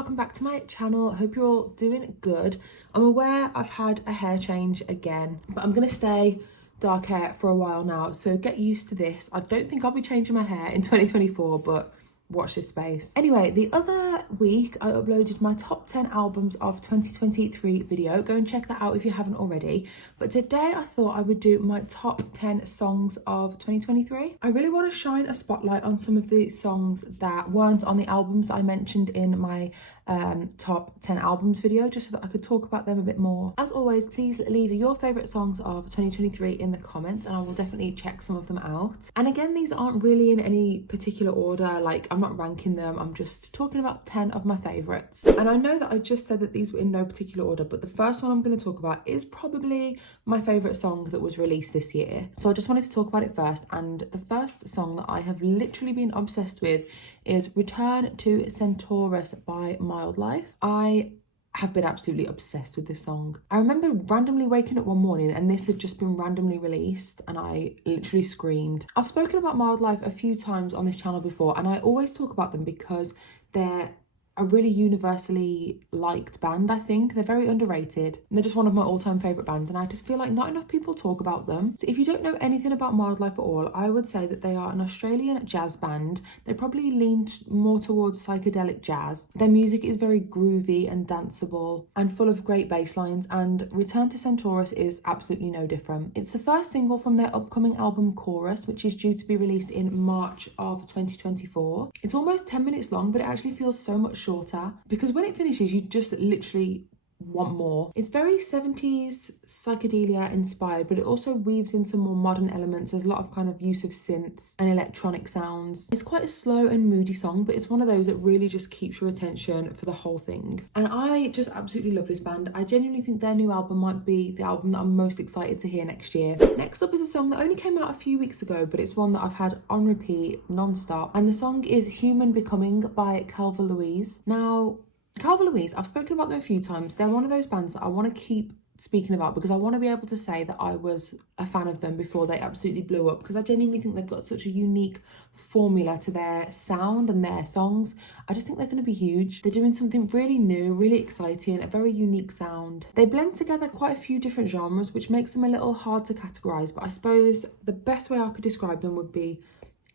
welcome back to my channel. Hope you're all doing good. I'm aware I've had a hair change again, but I'm gonna stay dark hair for a while now, so get used to this. I don't think I'll be changing my hair in 2024, but watch this space. Anyway, the other week I uploaded my top 10 albums of 2023 video. Go and check that out if you haven't already. But today I thought I would do my top 10 songs of 2023. I really want to shine a spotlight on some of the songs that weren't on the albums that I mentioned in my top 10 albums video, just so that I could talk about them a bit more. As always, please leave your favourite songs of 2023 in the comments and I will definitely check some of them out. And again, these aren't really in any particular order, like I'm not ranking them, I'm just talking about 10 of my favourites. And I know that I just said that these were in no particular order, but the first one I'm going to talk about is probably my favourite song that was released this year. So I just wanted to talk about it first, and the first song that I have literally been obsessed with is Return to Centaurus by Mildlife. I have been absolutely obsessed with this song. I remember randomly waking up one morning and this had just been randomly released and I literally screamed. I've spoken about Mildlife a few times on this channel before and I always talk about them because they're a really universally liked band. I think they're very underrated and they're just one of my all-time favourite bands, and I just feel like not enough people talk about them. So if you don't know anything about Mildlife at all, I would say that they are an Australian jazz band. They probably lean more towards psychedelic jazz. Their music is very groovy and danceable and full of great bass lines, and Return to Centaurus is absolutely no different. It's the first single from their upcoming album Chorus, which is due to be released in March of 2024. It's almost 10 minutes long, but it actually feels so much shorter because when it finishes you just literally want more. It's very 70s psychedelia inspired, but it also weaves in some more modern elements. There's a lot of kind of use of synths and electronic sounds. It's quite a slow and moody song, but it's one of those that really just keeps your attention for the whole thing. And I just absolutely love this band. I genuinely think their new album might be the album that I'm most excited to hear next year. Next up is a song that only came out a few weeks ago, but it's one that I've had on repeat non-stop, and the song is Human Becoming by Calva Louise. Now, Calva Louise, I've spoken about them a few times. They're one of those bands that I want to keep speaking about because I want to be able to say that I was a fan of them before they absolutely blew up, because I genuinely think they've got such a unique formula to their sound and their songs. I just think they're going to be huge. They're doing something really new, really exciting, a very unique sound. They blend together quite a few different genres, which makes them a little hard to categorise, but I suppose the best way I could describe them would be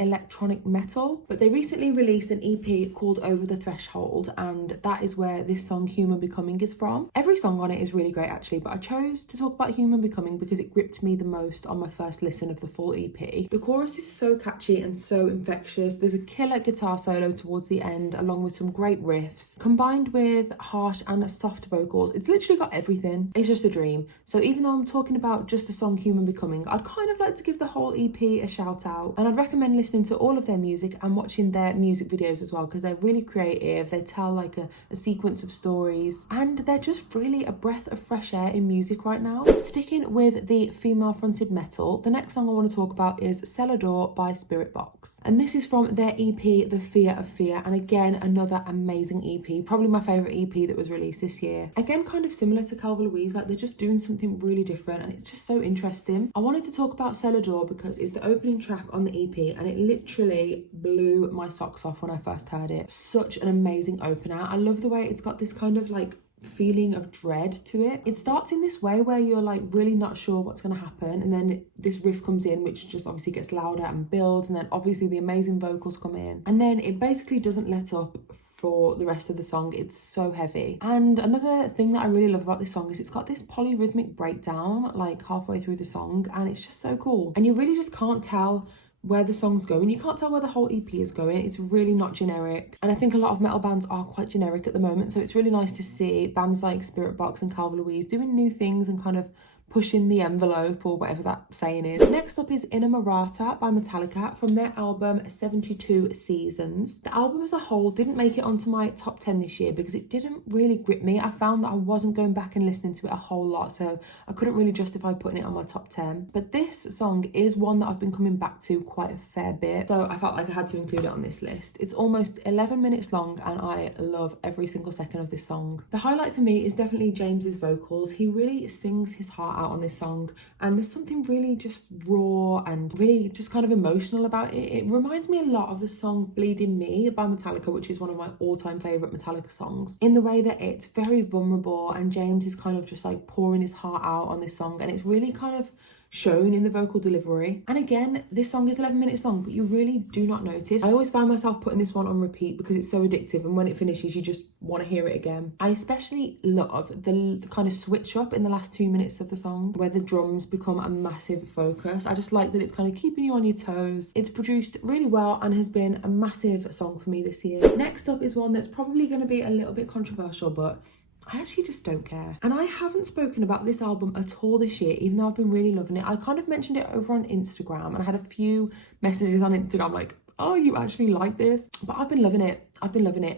electronic metal. But they recently released an EP called Over the Threshold, and that is where this song Human Becoming is from. Every song on it is really great actually, but I chose to talk about Human Becoming because it gripped me the most on my first listen of the full EP. The chorus is so catchy and so infectious. There's a killer guitar solo towards the end along with some great riffs combined with harsh and soft vocals. It's literally got everything. It's just a dream. So even though I'm talking about just the song Human Becoming, I'd kind of like to give the whole EP a shout out, and I'd recommend listening to all of their music and watching their music videos as well, because they're really creative. They tell like a sequence of stories and they're just really a breath of fresh air in music right now. Sticking with the female fronted metal, the next song I want to talk about is Celador by Spiritbox, and this is from their EP The Fear of Fear, and again another amazing EP, probably my favourite EP that was released this year. Again, kind of similar to Calva Louise, like they're just doing something really different and it's just so interesting. I wanted to talk about Celador because it's the opening track on the EP and it literally blew my socks off when I first heard it. Such an amazing opener. I love the way it's got this kind of like feeling of dread to it. It starts in this way where you're like really not sure what's going to happen, and then this riff comes in which just obviously gets louder and builds, and then obviously the amazing vocals come in, and then it basically doesn't let up for the rest of the song. It's so heavy. And another thing that I really love about this song is it's got this polyrhythmic breakdown like halfway through the song, and it's just so cool, and you really just can't tell where the song's going. You can't tell where the whole EP is going. It's really not generic, and I think a lot of metal bands are quite generic at the moment, so it's really nice to see bands like Spiritbox and Calva Louise doing new things and kind of pushing the envelope, or whatever that saying is. Next up is Inamorata by Metallica from their album 72 Seasons. The album as a whole didn't make it onto my top 10 this year because it didn't really grip me. I found that I wasn't going back and listening to it a whole lot, so I couldn't really justify putting it on my top 10. But this song is one that I've been coming back to quite a fair bit, so I felt like I had to include it on this list. It's almost 11 minutes long and I love every single second of this song. The highlight for me is definitely James's vocals. He really sings his heart out on this song, and there's something really just raw and really just kind of emotional about it. It reminds me a lot of the song Bleeding Me by Metallica, which is one of my all-time favourite Metallica songs, in the way that it's very vulnerable and James is kind of just like pouring his heart out on this song, and it's really kind of shown in the vocal delivery. And again, this song is 11 minutes long, but you really do not notice. I always find myself putting this one on repeat because it's so addictive, and when it finishes you just want to hear it again. I especially love the kind of switch up in the last 2 minutes of the song where the drums become a massive focus. I just like that it's kind of keeping you on your toes. It's produced really well and has been a massive song for me this year. Next up is one that's probably going to be a little bit controversial, but I actually just don't care. And I haven't spoken about this album at all this year, even though I've been really loving it. I kind of mentioned it over on Instagram, and I had a few messages on Instagram like, oh, you actually like this? But I've been loving it.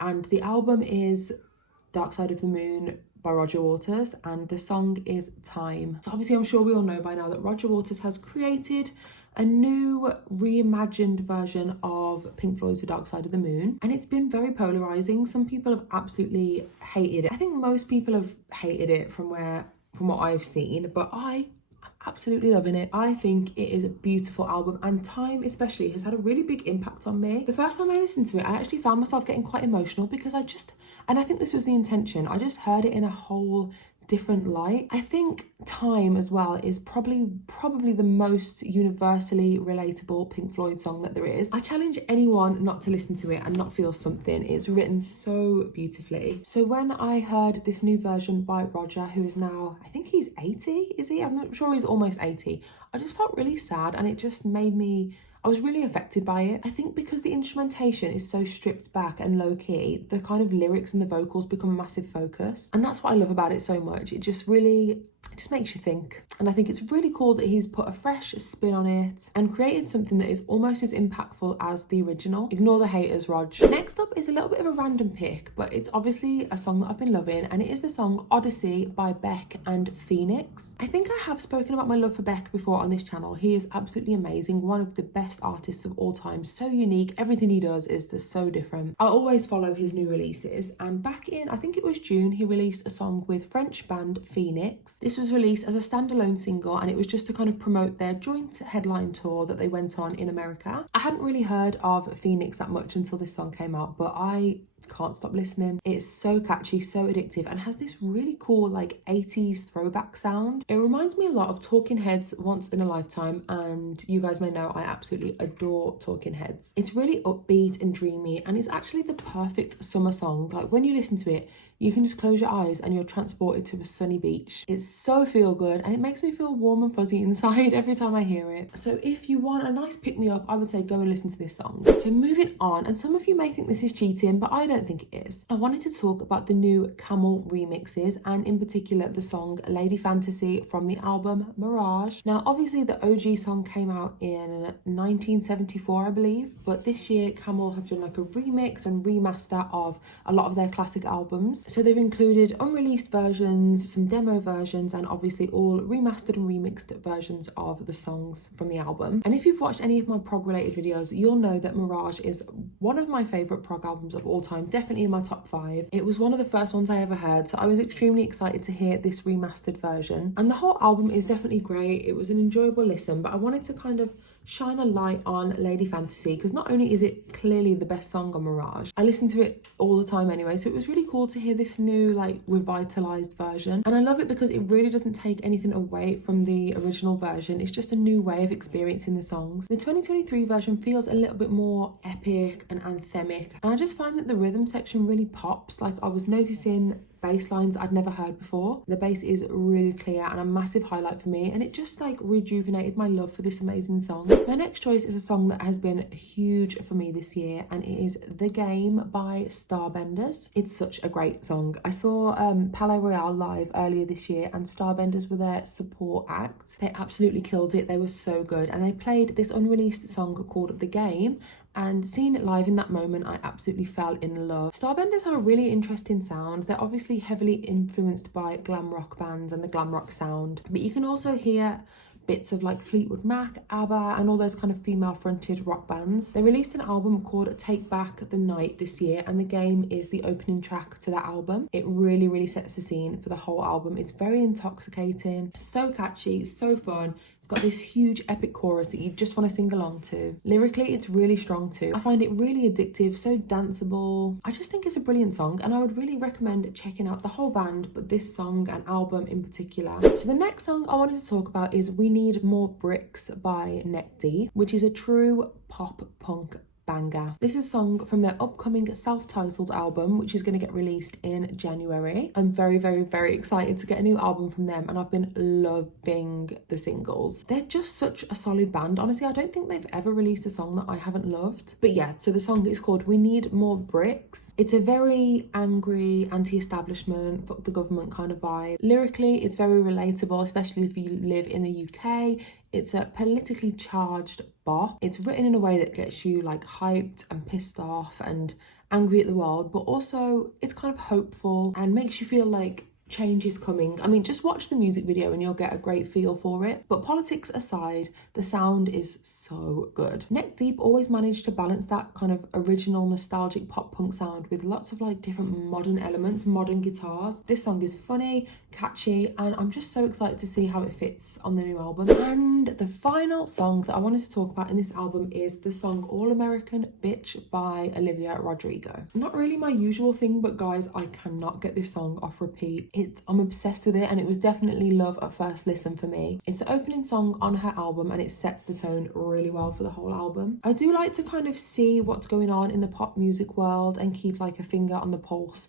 And the album is Dark Side of the Moon by Roger Waters, and the song is Time. So obviously I'm sure we all know by now that Roger Waters has created a new reimagined version of Pink Floyd's The Dark Side of the Moon, and it's been very polarizing. Some people have absolutely hated it. I think most people have hated it from what I've seen, but I'm absolutely loving it. I think it is a beautiful album, and Time especially has had a really big impact on me. The first time I listened to it, I actually found myself getting quite emotional because and I think this was the intention, I just heard it in a whole different light. I think Time as well is probably the most universally relatable Pink Floyd song that there is. I challenge anyone not to listen to it and not feel something. It's written so beautifully. So when I heard this new version by Roger, who is now, I think he's 80, is he? I'm not sure, he's almost 80. I just felt really sad, and it just made me, I was really affected by it. I think because the instrumentation is so stripped back and low key, the kind of lyrics and the vocals become a massive focus. And that's what I love about it so much. It just makes you think. And I think it's really cool that he's put a fresh spin on it and created something that is almost as impactful as the original. Ignore the haters, Rog. Next up is a little bit of a random pick, but it's obviously a song that I've been loving, and it is the song Odyssey by Beck and Phoenix. I think I have spoken about my love for Beck before on this channel. He is absolutely amazing, one of the best artists of all time, so unique. Everything he does is just so different. I always follow his new releases, and back in, I think it was June, he released a song with French band Phoenix. This was released as a standalone single, and it was just to kind of promote their joint headline tour that they went on in America. I hadn't really heard of Phoenix that much until this song came out, but I can't stop listening. It's so catchy, so addictive, and has this really cool like 80s throwback sound. It reminds me a lot of Talking Heads Once in a Lifetime, and you guys may know I absolutely adore Talking Heads. It's really upbeat and dreamy, and it's actually the perfect summer song. Like when you listen to it, you can just close your eyes and you're transported to a sunny beach. It's so feel good, and it makes me feel warm and fuzzy inside every time I hear it. So if you want a nice pick-me-up, I would say go and listen to this song. So moving on, and some of you may think this is cheating, but I don't think it is. I wanted to talk about the new Camel remixes, and in particular the song Lady Fantasy from the album Mirage. Now obviously the OG song came out in 1974, I believe, but this year Camel have done like a remix and remaster of a lot of their classic albums. So they've included unreleased versions, some demo versions, and obviously all remastered and remixed versions of the songs from the album. And if you've watched any of my prog related videos, you'll know that Mirage is one of my favourite prog albums of all time, definitely in my top 5. It was one of the first ones I ever heard, so I was extremely excited to hear this remastered version. And the whole album is definitely great. It was an enjoyable listen, but I wanted to kind of shine a light on Lady Fantasy because not only is it clearly the best song on Mirage, I listen to it all the time anyway, so it was really cool to hear this new like revitalized version. And I love it because it really doesn't take anything away from the original version. It's just a new way of experiencing the songs. The 2023 version feels a little bit more epic and anthemic, and I just find that the rhythm section really pops. Like I was noticing bass lines I'd never heard before. The bass is really clear and a massive highlight for me, and it just like rejuvenated my love for this amazing song. My next choice is a song that has been huge for me this year, and it is The Game by Starbenders. It's such a great song. I saw Palais Royale live earlier this year, and Starbenders were their support act. They absolutely killed it. They were so good, and they played this unreleased song called The Game, and seeing it live in that moment, I absolutely fell in love. Starbenders have a really interesting sound. They're obviously heavily influenced by glam rock bands and the glam rock sound, but you can also hear bits of like Fleetwood Mac, ABBA, and all those kind of female-fronted rock bands. They released an album called Take Back the Night this year, and The Game is the opening track to that album. It really, really sets the scene for the whole album. It's very intoxicating, so catchy, so fun. It's got this huge epic chorus that you just want to sing along to. Lyrically, it's really strong too. I find it really addictive, so danceable. I just think it's a brilliant song, and I would really recommend checking out the whole band, but this song and album in particular. So the next song I wanted to talk about is We Need More Bricks by Neck Deep, which is a true pop punk banger. This is a song from their upcoming self-titled album, which is going to get released in January. I'm very, very, very excited to get a new album from them, and I've been loving the singles. They're just such a solid band. Honestly, I don't think they've ever released a song that I haven't loved. But yeah, so the song is called We Need More Bricks. It's a very angry, anti-establishment, fuck the government kind of vibe. Lyrically, it's very relatable, especially if you live in the UK. It's a politically charged bop. It's written in a way that gets you like hyped and pissed off and angry at the world, but also it's kind of hopeful and makes you feel like change is coming. I mean, just watch the music video and you'll get a great feel for it. But politics aside, the sound is so good. Neck Deep always managed to balance that kind of original nostalgic pop punk sound with lots of like different modern elements, modern guitars. This song is funny, catchy, and I'm just so excited to see how it fits on the new album. And the final song that I wanted to talk about in this album is the song All American Bitch by Olivia Rodrigo. Not really my usual thing, but guys, I cannot get this song off repeat. I'm obsessed with it, and it was definitely love at first listen for me. It's the opening song on her album, and it sets the tone really well for the whole album. I do like to kind of see what's going on in the pop music world and keep like a finger on the pulse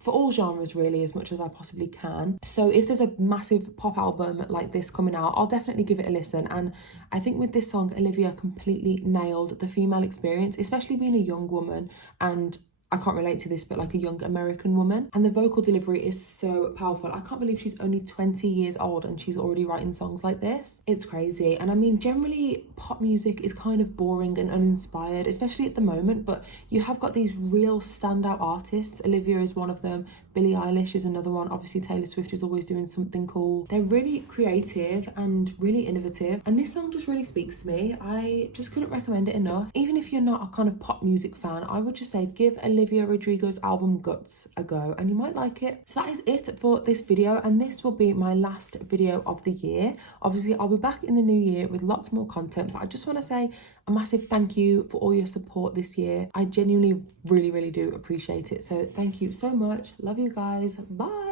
for all genres really, as much as I possibly can. So if there's a massive pop album like this coming out, I'll definitely give it a listen. And I think with this song, Olivia completely nailed the female experience, especially being a young woman, and I can't relate to this, but like a young American woman. And the vocal delivery is so powerful. I can't believe she's only 20 years old and she's already writing songs like this. It's crazy. And I mean, generally pop music is kind of boring and uninspired, especially at the moment, but you have got these real standout artists. Olivia is one of them. Billie Eilish is another one. Obviously, Taylor Swift is always doing something cool. They're really creative and really innovative. And this song just really speaks to me. I just couldn't recommend it enough. Even if you're not a kind of pop music fan, I would just say give Olivia Rodrigo's album Guts a go and you might like it. So that is it for this video, and this will be my last video of the year. Obviously, I'll be back in the new year with lots more content, but I just want to say a massive thank you for all your support this year. I genuinely really do appreciate it. So thank you so much. Love you guys. Bye.